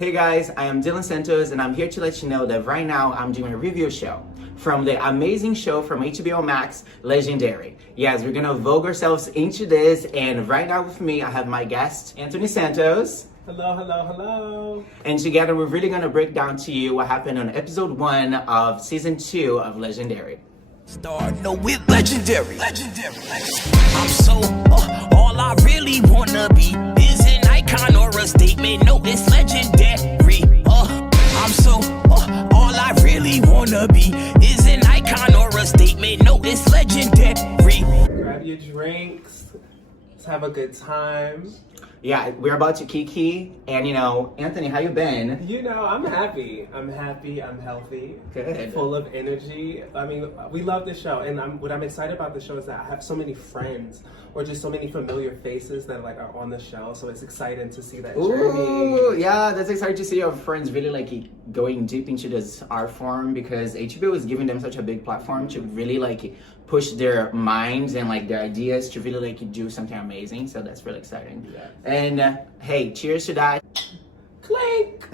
Hey guys, I am Anthony Santos and I'm here to let you know that right now I'm doing a review show from the amazing show from HBOMax, Legendary. Yes, we're gonna vogue ourselves into this, and right now with me I have my guest, Anthony Santos. Hello, hello, hello. And together we're really gonna break down to you what happened on episode 1 of season 2 of Legendary. No, we're legendary. I'm so, all I really wanna be is an icon or a statement. No, it's legendary. I'm so, all I really wanna be is an icon or a statement. No, it's legendary. Grab your drinks. Let's have a good time. Yeah, we're about to kiki, and you know, Anthony, how you been? You know, I'm happy. I'm healthy. Good. Full of energy. I mean, we love this show, and what I'm excited about the show is that I have so many friends, or just so many familiar faces that like are on the show. So it's exciting to see that journey. Ooh, yeah, that's exciting to see your friends really like going deep into this art form, because HBO is giving them such a big platform to really like push their minds and like their ideas to really like do something amazing. So that's really exciting. Yeah. And hey, cheers to that. Clink.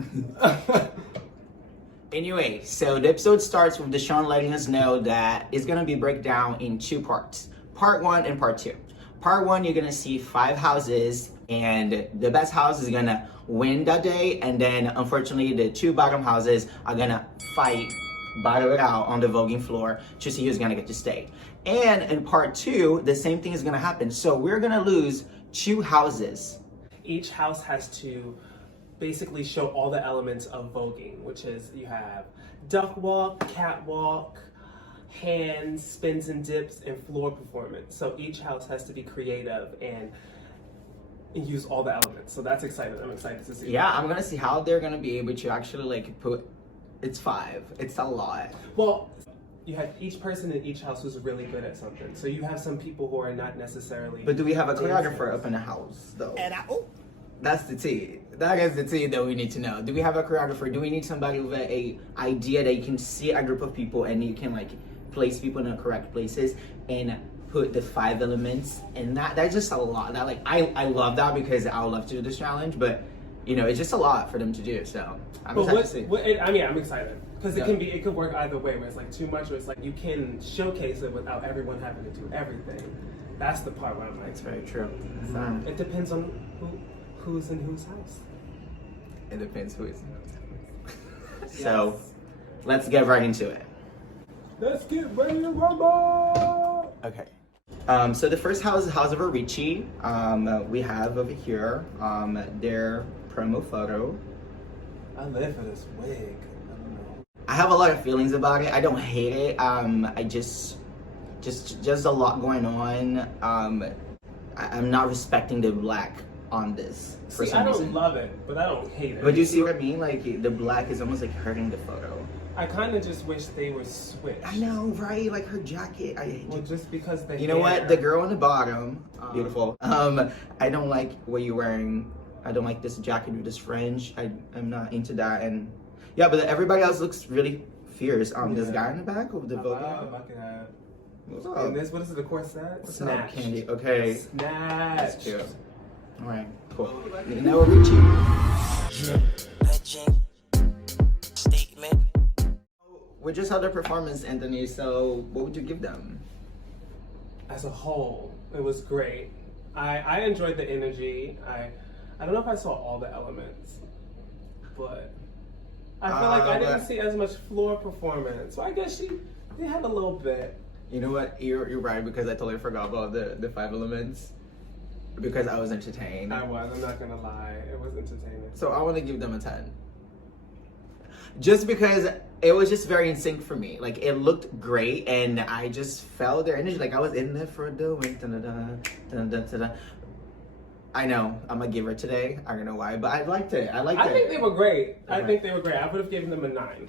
Anyway, so the episode starts with Deshaun letting us know that it's gonna be break down in 2 parts. Part 1 and part 2. Part 1, you're gonna see 5 houses, and the best house is gonna win that day, and then unfortunately the 2 bottom houses are gonna fight, battle it out on the voguing floor to see who's gonna get to stay. And in part 2, the same thing is gonna happen. So we're gonna lose 2 houses. Each house has to basically show all the elements of voguing, which is you have duck walk, catwalk, hands, spins and dips, and floor performance. So each house has to be creative and use all the elements. So that's exciting. I'm excited to see. Yeah, I'm gonna see how they're gonna be able to actually like put, it's 5. It's a lot. Well, you have each person in each house who's really good at something. So you have some people who are not necessarily. But do we have a choreographer dancers. up in the house though? And That's the tea. That is the tea that we need to know. Do we have a choreographer? Do we need somebody with a idea that you can see a group of people and you can like place people in the correct places and put the 5 elements? And that's just a lot. That like I love that, because I would love to do this challenge, but you know, it's just a lot for them to do. So I'm excited to see. I'm excited because it could work either way. Where it's like too much, or it's like you can showcase it without everyone having to do everything. That's the part where I'm like, It's very true. it depends on who's in whose house. It depends who is. So let's get right into it. Let's get ready to rumble. Okay. So the first house is House of Richie. We have over here their promo photo. I live for this wig. I don't know. I have a lot of feelings about it. I don't hate it. I just a lot going on. I'm not respecting the black on this for See, some I don't reason. love it, but I don't hate it. But do you see what I mean? Like the black is almost like hurting the photo. I kind of just wish they were switched. I know, right? Like her jacket. I hate Well, just because they. You know what? The girl on the bottom, beautiful. I don't like what you're wearing. I don't like this jacket with this fringe. I'm not into that. And yeah, but everybody else looks really fierce. This guy in the back with the Vogue. Look at that. What's up? And this, what is it? The corset? What's up, Candy? Okay. Snatch. That's cute. All right, cool. Now we're Richie. legend statement. We just had their performance, Anthony. So what would you give them? As a whole, it was great. I enjoyed the energy. I don't know if I saw all the elements, but I feel like I didn't see as much floor performance. So I guess they had a little bit. You know what? You're right, because I totally forgot about the 5 elements, because I was entertained. I'm not gonna lie. It was entertaining. So I want to give them a 10. Just because it was just very in sync for me. Like it looked great, and I just felt their energy. Like I was in there for the win. I know I'm gonna give her today. I don't know why, but I liked it. I think they were great. Okay. I think they were great. I would have given them a 9.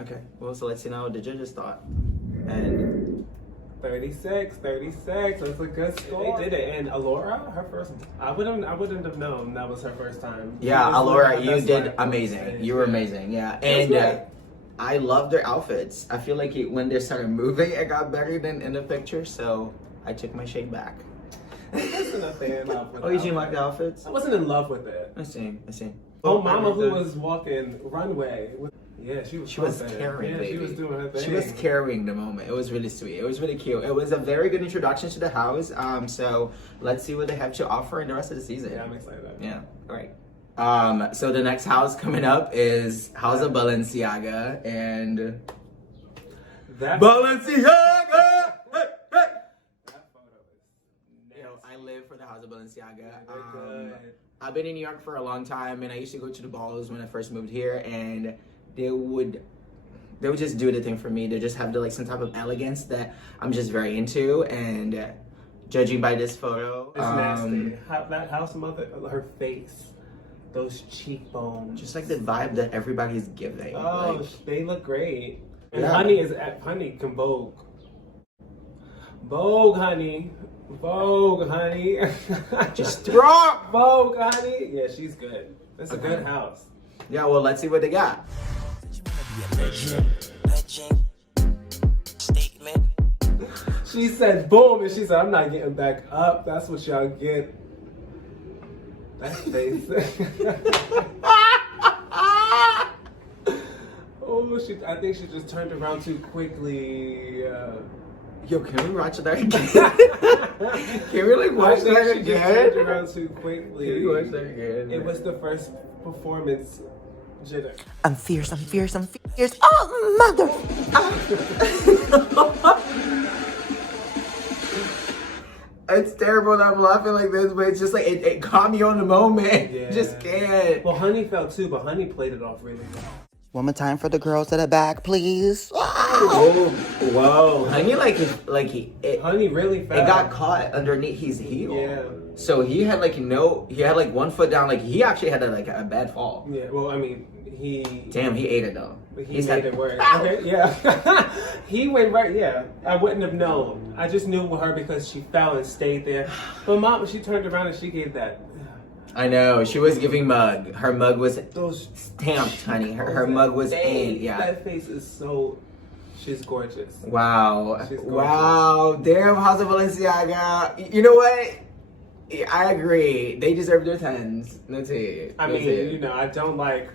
Okay. Well, so let's see now what the judges thought. And 36. That's a good score. They did it. And Alora, her first. I wouldn't have known that was her first time. yeah, Alora, you did amazing. You were amazing. Yeah, and I love their outfits. I feel like when they started moving, it got better than in the picture. So I took my shade back. I wasn't a fan of it. Oh, you didn't like the outfits? I wasn't in love with it. I see. Oh, mama who was walking runway. Yeah, she was carrying. Yeah, baby. she was doing her thing. She was carrying the moment. It was really sweet. It was really cute. It was a very good introduction to the house. So let's see what they have to offer in the rest of the season. Yeah, I'm excited. Yeah. All right. So the next house coming up is House of Balenciaga and That Balenciaga. that photo is You know, I live for the House of Balenciaga. good. I've been in New York for a long time, and I used to go to the balls when I first moved here, and they would just do the thing for me. They just have some type of elegance that I'm just very into, and judging by this photo, It's nasty. That house mother, her face, those cheekbones. just like the vibe that everybody's giving. Oh, they look great. And Yeah. Honey can Vogue. Vogue, honey. Vogue, honey. just throw. Vogue, honey. Yeah, she's good. It's a good house. Yeah, well, let's see what they got. Legend statement. She said boom, and she said, I'm not getting back up. That's what y'all get. That face. Oh, I think she just turned around too quickly. Yo, can we watch that again? Can we watch I think that she just turned again? around too quickly. Can we watch that again? It was the first performance jitter. I'm fierce, I'm fierce, I'm fierce. Oh, mother! It's terrible that I'm laughing like this, but it's just like it caught me on the moment. Yeah. Just can't. Well, Honey fell too, but Honey played it off really well. One more time for the girls at the back, please. Oh, whoa! Honey, it Honey really fell. it got caught underneath his heel. Yeah. So he had he had 1 foot down. Like he actually had a bad fall. Yeah. Well, I mean, he. Damn, he ate it though. He made it work. Okay, yeah. He went right, yeah. I wouldn't have known. I just knew with her because she fell and stayed there. But Mom, she turned around and she gave that. I know. She was giving mug. Her mug was Those stamped, honey. Her mug was in. Yeah. That face is so. She's gorgeous. Wow. She's gorgeous. Wow. Damn, House of Balenciaga. You know what? I agree. They deserve their 10s. That's it. I That's mean, it. I don't like.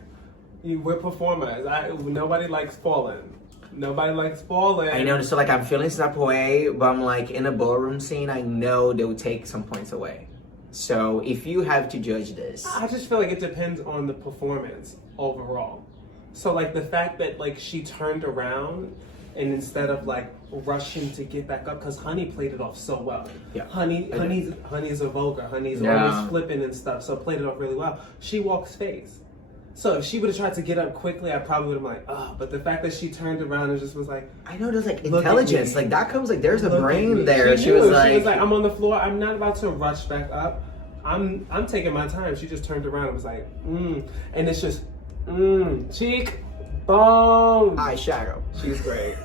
We're performers. Nobody likes falling. Nobody likes falling. I know. So I'm feeling some type of way, but I'm in a ballroom scene. I know they would take some points away. So if you have to judge this, I just feel like it depends on the performance overall. So the fact that she turned around and instead of rushing to get back up, because Honey played it off so well. Yeah. Honey's a Voguer. Honey's always flipping and stuff, so played it off really well. She walks face. So if she would have tried to get up quickly, I probably would have been but the fact that she turned around and just was like, I know there's at intelligence. me. There's a look at brain me. there. She knew. was like, I'm on the floor. I'm not about to rush back up. I'm taking my time. She just turned around and was like, and it's just, cheek, bone. eyeshadow. She's great.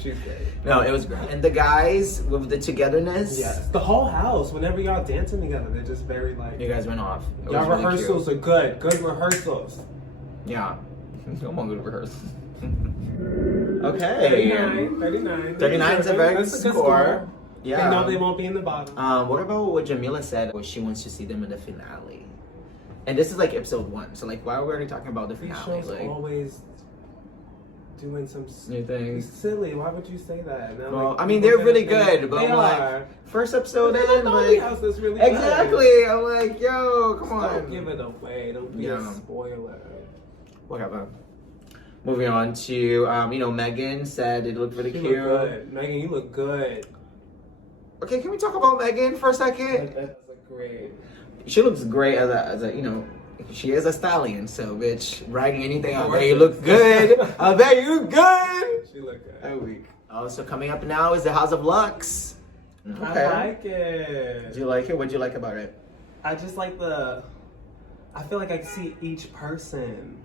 She's great. No, it was great. And the guys with the togetherness. Yes. The whole house, whenever y'all dancing together, they're just very You guys went off. It y'all was really rehearsals cute. are good. Good rehearsals. Yeah. I'm on good rehearsals. Okay. 39. 39 is a very good That's a good score. Yeah. They know they won't be in the bottom. What about what Jamila said? Well, she wants to see them in the finale. And this is episode 1. So why are we already talking about the These finale? shows always doing some New things. silly. Why would you say that? Now, Well, I people mean, they're gonna really think good, but they I'm are. first episode They're in, the only house that's really exactly. good. I'm yo, come on. Don't give it away. Don't be a Yeah. spoiler. Whatever. Moving on to, Megan said it looked really You cute. look good. Megan, you look good. Okay, can we talk about Megan for a second? That's great. She looks great as a she is a stallion, so bitch, bragging anything, I bet you look good. I bet you look good. She look good. A week. So coming up now is the House of Lux. Okay. I like it. Do you like it? What do you like about it? I just like I feel like I can see each person.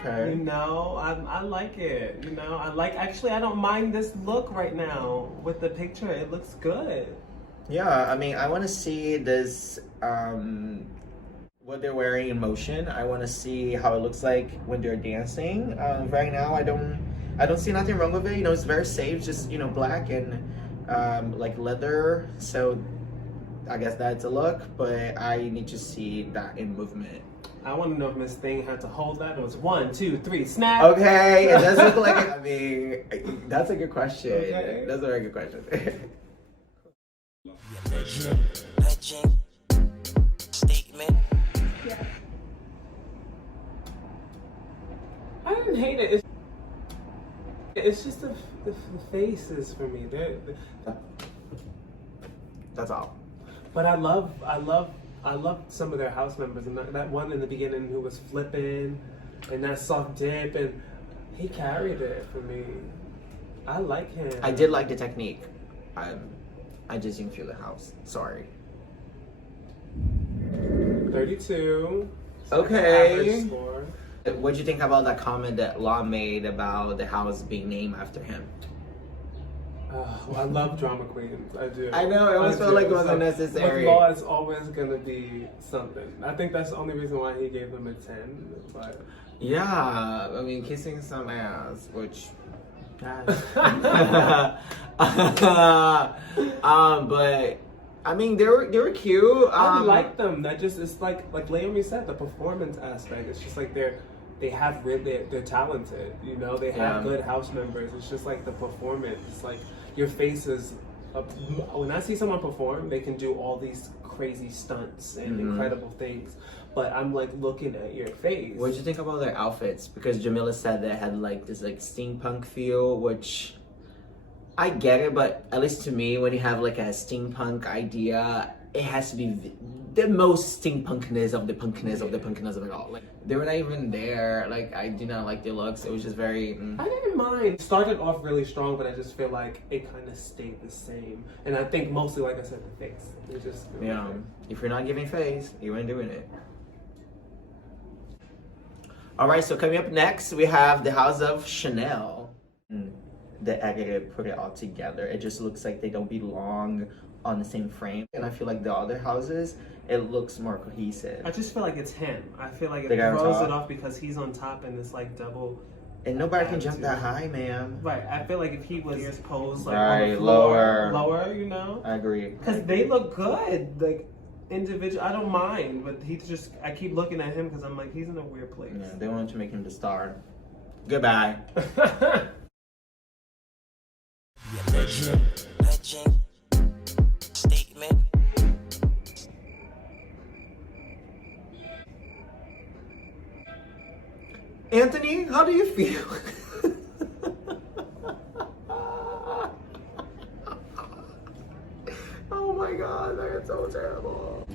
Okay. I like it. Actually, I don't mind this look right now with the picture. It looks good. Yeah, I mean, I want to see this, what they're wearing in motion. I want to see how it looks like when they're dancing. Right now, I don't see nothing wrong with it. It's very safe, just, black and, leather. So I guess that's a look, but I need to see that in movement. I want to know if Miss Thing had to hold that. It was 1, 2, 3, snap. Okay, it does look like I mean, that's a good question. Okay. That's a very good question. Legend statement. I didn't hate it. It's just the faces for me. That's all. But I love some of their house members, and that one in the beginning who was flipping, and that soft dip, and he carried it for me. I like him. I did like the technique. I just didn't feel the house. Sorry. 32. Okay. Average score. What'd you think about that comment that Law made about the house being named after him? I love drama queens. I do. I know, it almost felt like it was unnecessary. With Law, it's always gonna be something. I think that's the only reason why he gave them a 10. But Yeah, I mean, kissing some ass, which. But I mean, they were cute. I like them. That just it's like Naomi said, the performance aspect. It's just like they're talented. You know, they have good house members. It's just like the performance. It's like your face is. When I see someone perform, they can do all these crazy stunts and incredible things. But I'm like looking at your face. What did you think about their outfits? Because Jamila said they had like this like steampunk feel, which I get it, but at least to me, when you have like a steampunk idea, it has to be the most steampunkness of the punkiness of the punkiness of it all. Like they were not even there. Like I do not like their looks. It was just very. I didn't mind. It started off really strong, but I just feel like it kind of stayed the same. And I think mostly, like I said, the face. It just If you're not giving face, you ain't doing it. All right, so coming up next, we have the House of Chanel. The editor put it all together. It just looks like they don't belong on the same frame. And I feel like the other houses, it looks more cohesive. I just feel like it's him. I feel like it The guy on throws top? it off because he's on top and it's like double. And nobody can jump that high, man. Right. I feel like if he was posed like Right, on the floor, lower. you know? I agree. Because they look good. Like, individual, I don't mind, but I keep looking at him because I'm like, he's in a weird place. Yeah, they wanted to make him the star. Goodbye. Legend statement. Anthony, how do you feel? Oh my god, that's so terrible.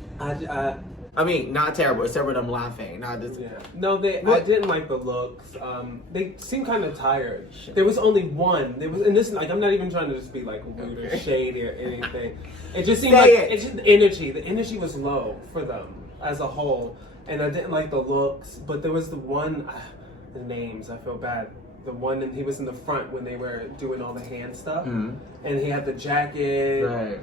I mean, not terrible. It's terrible that I'm laughing. Not just. Yeah. No, I didn't like the looks. They seemed kind of tired. There was only one. And this, like, I'm not even trying to just be like rude or shady or anything. It just seemed it's just the energy. The energy was low for them as a whole, and I didn't like the looks. But there was the one, the names. I feel bad. The one, and he was in the front when they were doing all the hand stuff, and he had the jacket. Right.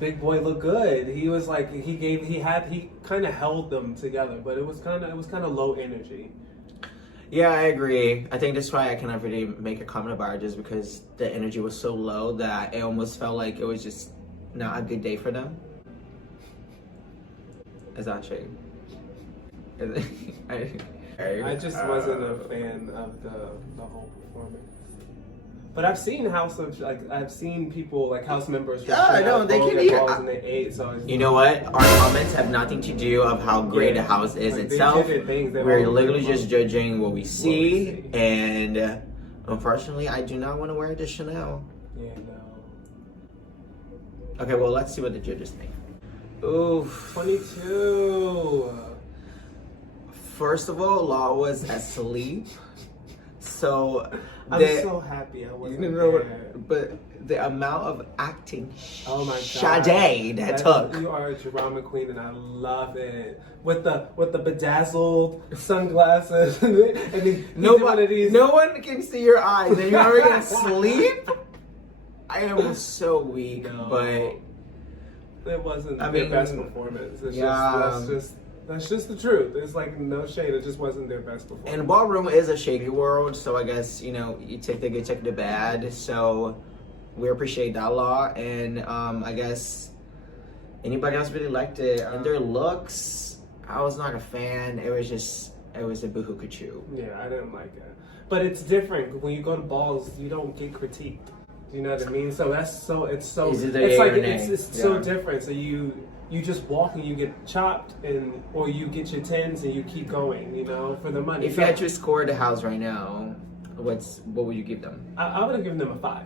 Big boy looked good. He was like he kind of held them together, but it was kind of low energy. Yeah, I agree. I think that's why I cannot really make a comment about it, just because the energy was so low that it almost felt like it was just not a good day for them. Is that shade? I just wasn't a fan of the whole performance. But I've seen people like house members. Yeah, I know they can eat. And they ate, so you know what? Our comments have nothing to do of how great the house is itself. We're literally just judging what we see, and unfortunately, I do not want to wear the Chanel. Yeah, no. Okay, well, let's see what the judges think. Oof. 22. First of all, Law was asleep, so I'm so happy I wasn't there. But the amount of acting oh my shade that took. You are a drama queen, and I love it. With the bedazzled sunglasses, and no one can see your eyes, and you're already gonna sleep. I am so weak, but it wasn't their best performance. It's that's just the truth. It's like no shade. It just wasn't their best performance. And ballroom is a shady world, so I guess, you take the good, take the bad. So we appreciate that Law. And I guess anybody else really liked it. And their looks, I was not a fan. It was a boohoo chew. Yeah, I didn't like it. But it's different. When you go to balls, you don't get critiqued. Do you know what I mean? So it's so Is it it's a like or nay? it's so different. So you just walk and you get chopped, or you get your 10s and you keep going, you know, for the money. If you had to score the house right now, what would you give them? I would have given them a 5.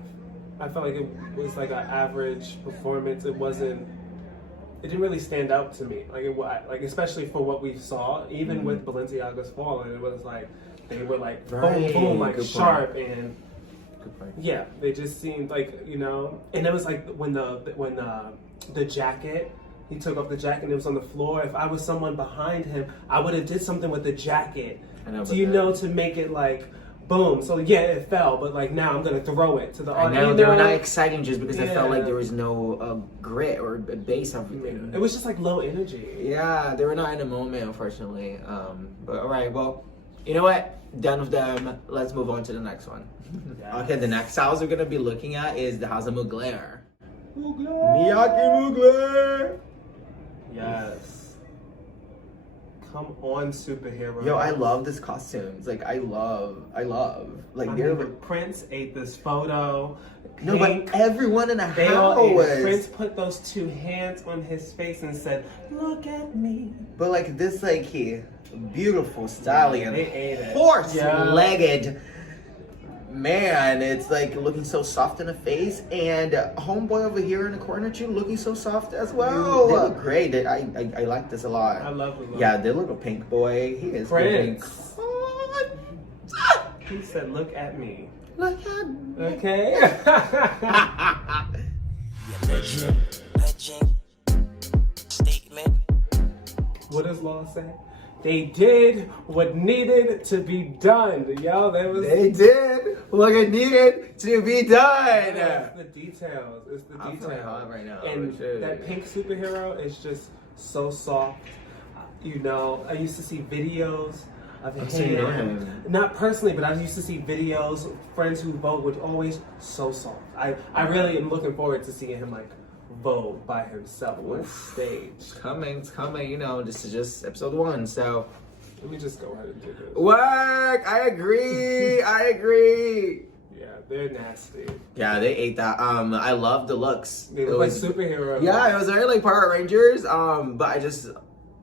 I felt like it was like an average performance. It didn't really stand out to me. Like especially for what we saw, even with Balenciaga's Fall, and it was like they were like boom, boom, like Good sharp point. and Good point. yeah, they just seemed like, you know. And it was like when the jacket, he took off the jacket and it was on the floor. If I was someone behind him, I would have did something with the jacket. To make it like boom. So yeah, it fell, but like now I'm gonna throw it to the I audience. know, they were not exciting just because I felt like Yeah. there was no grit or bass of everything. It was just like low energy. Yeah, they were not in the moment, unfortunately. But all right, well, you know what? Done with them. Let's move on to the next one. Yes. Okay, the next house we're gonna be looking at is the house of MUGLUER. MIAYKE. Yes. Come on, superhero. Yo, I love this costumes. Like, I love. Like, I they're mean, Prince ate this photo. no, Pink, but everyone in the they all ate it. house. Prince put those 2 hands on his face and said, "Look at me." But like this, like he beautiful stallion, They ate it. horse-legged man. It's like looking so soft in the face, and homeboy over here in the corner too, looking so soft as well. They look great. I like this a lot. I love the look. Yeah, the little pink boy. He is looking. Prince. He said, "Look at me." Look at me. Okay. Legend statement. What does Law say? They did what needed to be done, yo. They did what it needed to be done. It's the details. It's the I'm feeling hot details. right now. And Shit. that pink superhero is just so soft. You know, I used to see videos of him. So you know him. Not personally, but I used to see videos. Friends who Vogue would always so soft. I really am looking forward to seeing him like Vogue by himself on stage. It's coming. You know, this is just episode 1, so. Let me just go ahead and do this. Work! I agree. Yeah, they're nasty. Yeah, they ate that. I love the looks. They look like superheroes. Yeah, it was very like Power Rangers. But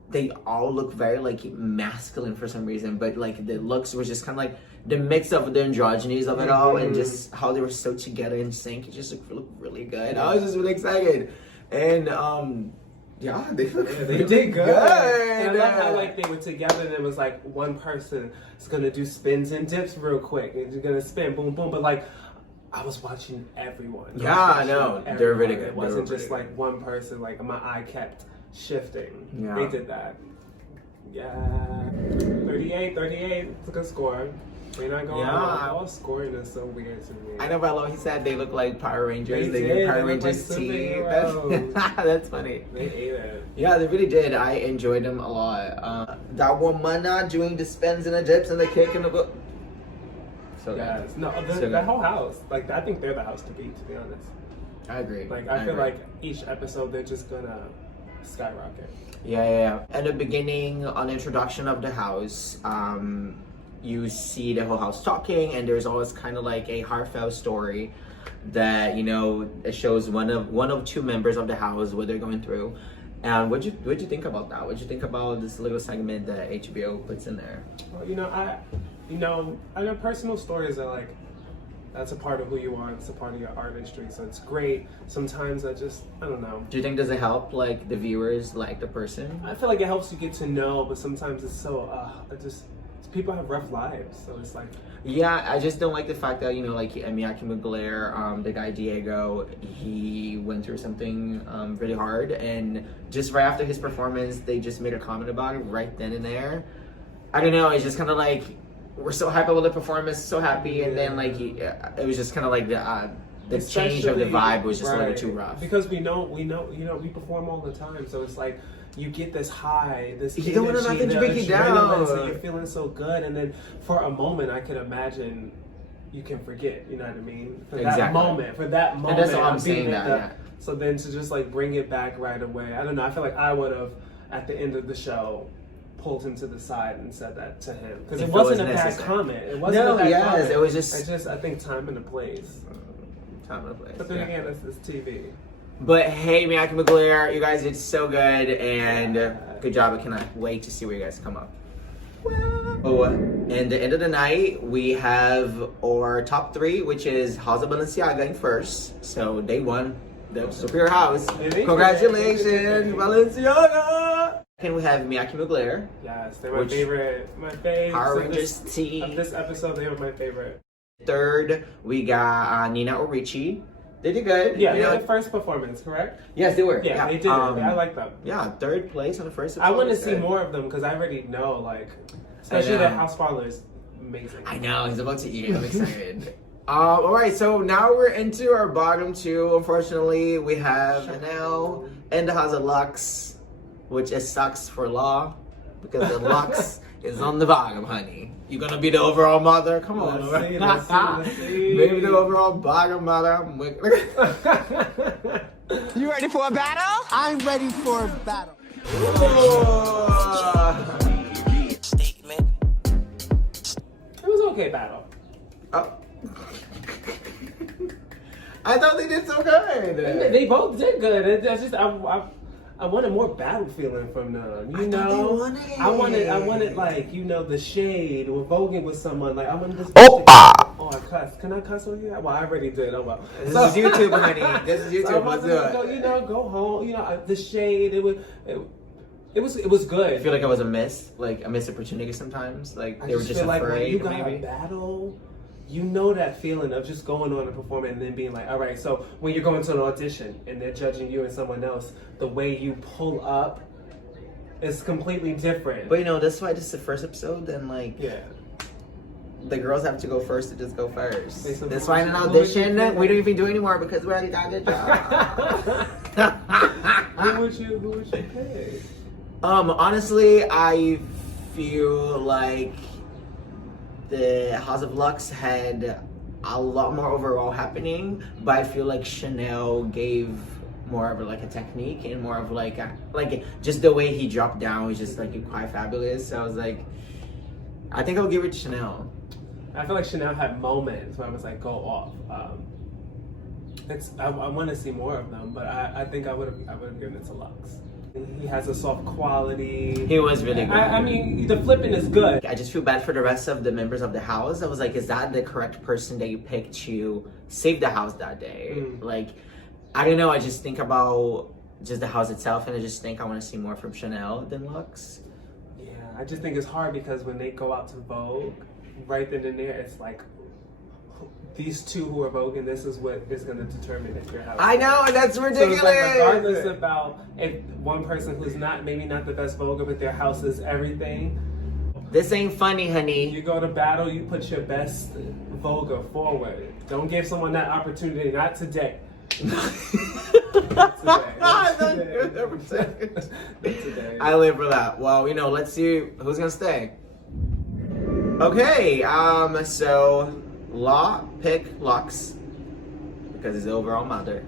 they all look very like masculine for some reason. But like the looks was just kind of like the mix of the androgynies of it all, and just how they were so together in sync. It just looked really good. I was just really excited, and yeah, they did good. And I love how Yeah. like they were together and it was like one person is gonna do spins and dips real quick and you're gonna spin boom boom, but like I was watching everyone. Yeah, I know. They're really good. It wasn't They were just really like one person, like my eye kept shifting. Yeah. They did that. Yeah. 38, it's a good score. We're not going all scoring is so weird to me. I know, but I love he said they look like Power Rangers. They They did. get Power They look Rangers like teeth. superheroes. That's funny. They ate it. Yeah, they really did. I enjoyed them a lot. That woman doing the spins and the dips and the kick and the book. So good. Yes. No, So the good. whole house. Like I think they're the house to beat, to be honest. I agree. Like I feel agree. like each episode they're just gonna skyrocket. Yeah. At the beginning, on the introduction of the house, you see the whole house talking, and there's always kind of like a heartfelt story that, you know, it shows one of 2 members of the house what they're going through. And what'd you think about that? What'd you think about this little segment that HBO puts in there? Well, I know personal stories are like that's a part of who you are. It's a part of your artistry, so it's great. Sometimes I don't know. Do you think does it help like the viewers like the person? I feel like it helps you get to know, but sometimes it's so people have rough lives, so it's like. Yeah, I just don't like the fact that, you know, like MIAYKE MUGLUER, the guy Diego, he went through something really hard, and just right after his performance, they just made a comment about it right then and there. I don't know, it's just kind of like, we're so happy with the performance, so happy, and then like, it was just kind of like the change of the vibe was just a little too rough. Because we perform all the time, so it's like, you get this high, this You don't want energy, nothing to the break you down. adrenaline, so you're feeling so good, and then for a moment, I could imagine you can forget. You know what I mean? For that moment, And that's all I'm saying. So then to just like bring it back right away, I don't know. I feel like I would have at the end of the show pulled him to the side and said that to him because If it it was wasn't a bad necessary. comment. It wasn't No, a bad yes, comment. it was just- It's just I think time and a place. Time and place. But then again, it's TV. But hey, MIAYKE, MUGLUER, you guys did so good, and good job. I cannot wait to see where you guys come up. Oh, and the end of the night, we have our top 3, which is House of Balenciaga in first. So they won the Superior House. Congratulations, Balenciaga! And we have MIAYKE, MUGLUER. Yes, they were my favorite. My favorite. Power Rangers team. Of this episode, they were my favorite. Third, we got Nina or Richie. They did good. Yeah, you know. they did first performance, correct? Yes, they were. Yeah, they did. I like them. Yeah, third place on the first episode. I want to was see good. more of them because I already know, like, especially the house father is amazing. I know, he's about to eat. I'm excited. All right, so now we're into our bottom 2. Unfortunately, we have Chanel and the House of LUXE, which is sucks for law because the LUXE is on the bottom, honey. You're gonna be the overall mother? Come on. Let's see. Maybe the overall bottom mother. You ready for a battle? I'm ready for a battle. Statement. It was okay battle. Oh. I thought they did so good. They both did good. It's just I wanted more battle feeling from them. You know, I wanted like the shade or voguing with someone. Like I wanted this. Oh, I cuss. Can I cuss on here? Well, I already did. Oh well. This is YouTube, honey. This is YouTube. Let's do it. Go home. The shade. It was good. I feel like I was a miss opportunity sometimes. Like they were just feel like when afraid, you got maybe. a battle. You know that feeling of just going on and performing and then being like, all right, so when you're going to an audition and they're judging you and someone else, the way you pull up is completely different. But that's why this is the first episode, and the girls have to go first to just go first. That's why in an audition, we don't even do anymore because we already got a good job. Who would you pick? Honestly, I feel like the House of LUXE had a lot more overall happening, but I feel like Chanel gave more of a technique and more of just the way he dropped down was just quite fabulous. So I was like, I think I'll give it to Chanel. I feel like Chanel had moments where I was like, go off. I want to see more of them, but I think I would have given it to LUXE. He has a soft quality. He was really good. I mean, the flipping is good. I just feel bad for the rest of the members of the house. I was like, is that the correct person that you picked to save the house that day? I don't know. I just think about just the house itself, and I just think I want to see more from Chanel than LUXE. Yeah, I just think it's hard because when they go out to Vogue, right then and there, it's like these two who are voguing, this is what is going to determine if your house. I know, and that's ridiculous. So it's like regardless about if one person who's maybe not the best voguer, but their house is everything. This ain't funny, honey. You go to battle, you put your best voguer forward. Don't give someone that opportunity. Not today. Not today. I live for that. Well, let's see who's gonna stay. Okay, so Law pick LUXE because he's the overall mother.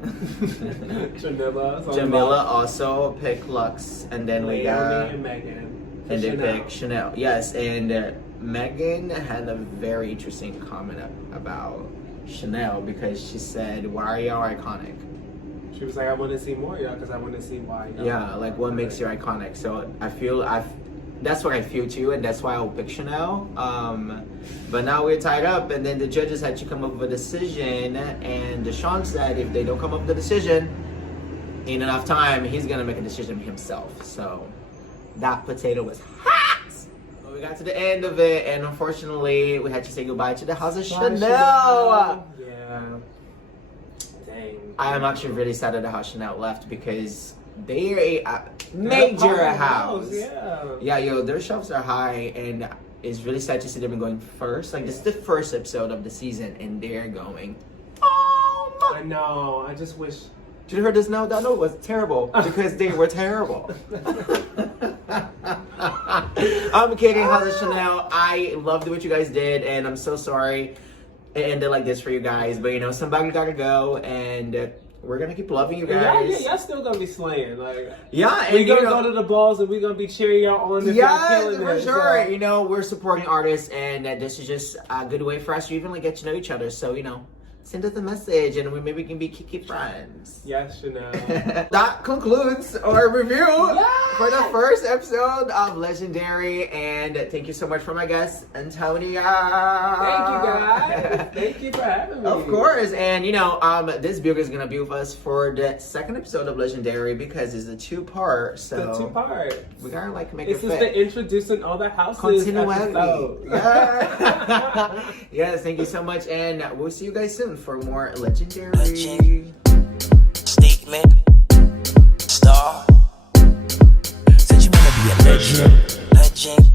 Jamila also picked LUXE, and then we got and Megan. And they picked Chanel. Yes, and Megan had a very interesting comment about Chanel because she said, "Why are y'all iconic?" She was like, "I want to see more, y'all, because I want to see why." Yeah, what makes you iconic? So that's what I feel too, and that's why I'll pick Chanel. But now we're tied up, and then the judges had to come up with a decision, and Deshaun said if they don't come up with a decision in enough time, he's gonna make a decision himself. So that potato was hot. Well, we got to the end of it, and unfortunately, we had to say goodbye to the House of Chanel. Yeah. Dang. I am actually really sad that the House Chanel left because they are a major house. Yeah, their shelves are high, and it's really sad to see them going first. This is the first episode of the season, and they're going. I know. I just wish. Did you hear this note? That note was terrible because they were terrible. I'm kidding, House of Chanel. I loved what you guys did, and I'm so sorry it ended like this for you guys. But somebody gotta go, and we're gonna keep loving you Yeah, guys. y'all still gonna be slaying. Like, Yeah, and we gonna you know, go to the balls and we gonna be cheering y'all on. If y'all yes, killing for it, sure. so. You know, we're supporting artists, and this is just a good way for us to even like get to know each other. So, you know, send us a message, and we maybe can be kiki friends. Yes, Chanel. That concludes our review for the first episode of Legendary, and thank you so much for my guest, Antonia. Thank you, guys. Thank you for having me. Of course, and you know, this viewer is gonna be with us for the second episode of Legendary because it's a two-part. So The two-part. we gotta like make This it is fit. the introducing all the houses Continuity. episode. Yeah. Yes, thank you so much, and we'll see you guys soon for more Legendary. Legend. Statement. Star. Said you wanna be a legend. Legend.